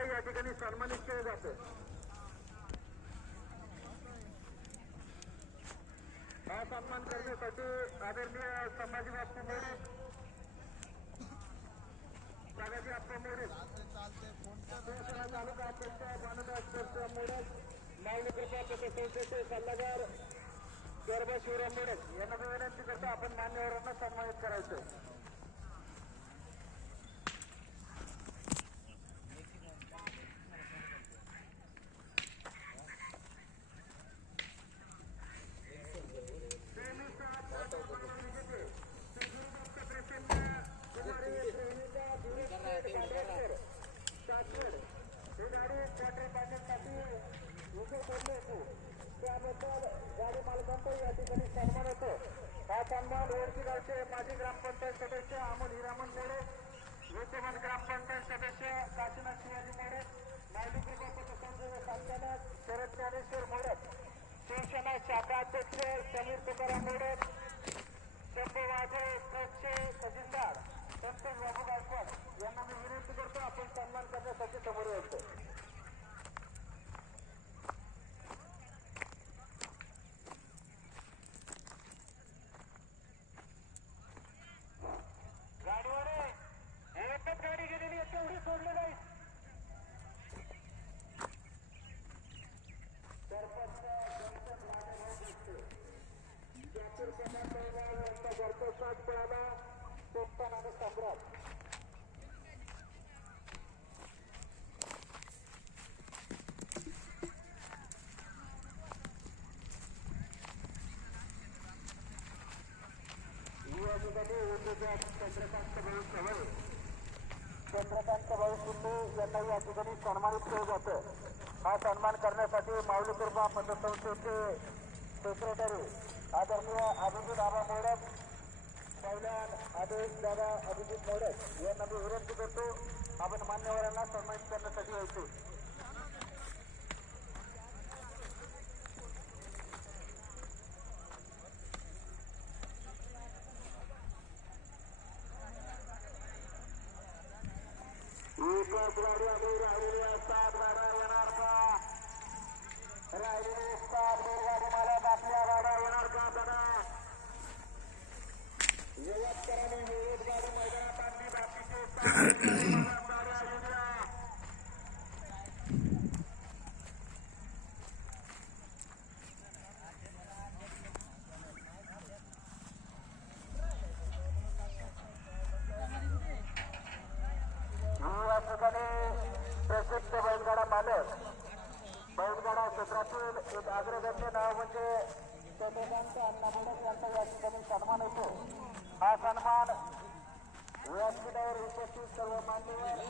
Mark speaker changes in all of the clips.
Speaker 1: यांना या ठिकाणी सन्मानित केलं जातं. हा सन्मान करण्यासाठी आदरणीय संभाजी बापू मोरे. दादाजी आप्पा मोरे. तालुका अध्यक्ष बानदास कृष्ण मोडक माऊली कृपा पतसंस्थेचे सल्लागार गर्भ शिवराम मोडक यांना विनंती करतो आपण मान्यवरांना सन्मानित करायचं. गाडी मालकांचा या ठिकाणी सन्मान होतो. हा सन्मान ओळखी गावचे माजी ग्रामपंचायत सदस्य अमोल हिरामन मोरे विद्यमान ग्रामपंचायत सदस्य काशीनाथ शिवाजी मोरे माजी कृपा संचालक शरद ज्ञानेश्वर मोडक शिवसेना शाखा अध्यक्ष समीर तुकाराम मोडक चंद्रकांत भाऊ चंद्रकांत भाऊ शिंदे यांना या ठिकाणी सन्मानित केलं जातं हा सन्मान करण्यासाठी माऊली कृपा पतसंस्थेचे सेक्रेटरी आदरणीय अभिजित आबा मोडक दादा अभिजित मोडक यांना मी विनंती करतो आपण मान्यवरांना सन्मानित करण्यासाठी यायचो. एकच राहिलेली असतात गाड्या येणार का? राहिलेली असतात गाडी मला आपल्या गाड्या येणार का दादा? प्रसिद्ध बैलगाडा मालक. बैलगाडा क्षेत्रातील एक अग्रगण्य नाव म्हणजे चंद्रकांत अण्णा मोडक यांचा या ठिकाणी सन्मान होतो हा सन्मान व्यासपीठावर उपस्थित सर्व मान्यवर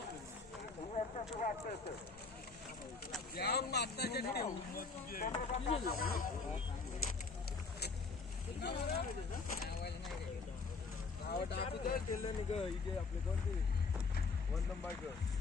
Speaker 1: यांच्याशी वाटत नाही
Speaker 2: गे आपले कोणते? वंदम बायक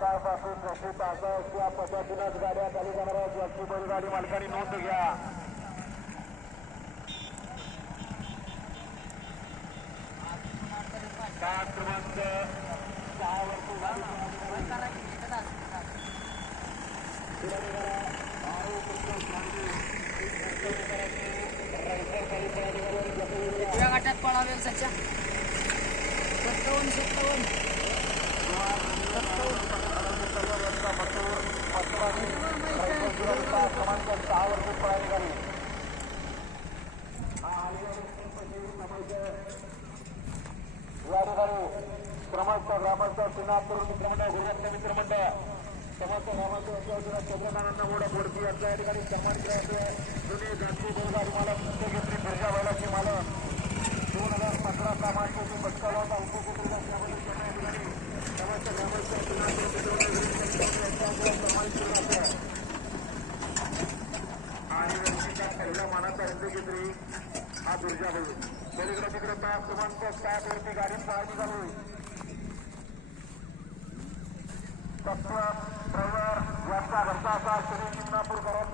Speaker 1: सकाळपासून जशी तासास त्या पद्धतीनंच गाड्या चालू जाणार आहेत. याची बैलगाडी मालकांनी नोंद घ्या. कार क्रमांक सहा वरती गाडी
Speaker 3: गटात पळावेल सत्तावन्न सत्तावन्न
Speaker 1: क्रमांक सहा वरती पळाली गाडी या ठिकाणी क्रमांक ग्रामांचा करून मित्रमंडळ गुरुरत्न मित्रमंडळ समस्त ग्रामांच्या वतीनं चंद्रनारायण मोडा बोडकी यांच्या ठिकाणी सन्मान केला जुने गांधी बैलगाडी मालक सत्यगेत्री बिरजा बैलाचे मालक दोन हजार सतरा सामान्य बसकाला होता उपकुटुंब त्यामध्ये त्यांना ठिकाणी समस्त ग्रामांच्या आणि व्यक्तीचा पहिला मानाचा सत्यगेत्री हा दुर्जा भाऊ पलीकडे तिकडे तास सुमन वरती गाडी पळायची चालू तत्व प्रवर याचा घटनाचा श्री शिंगणापूरकरांचा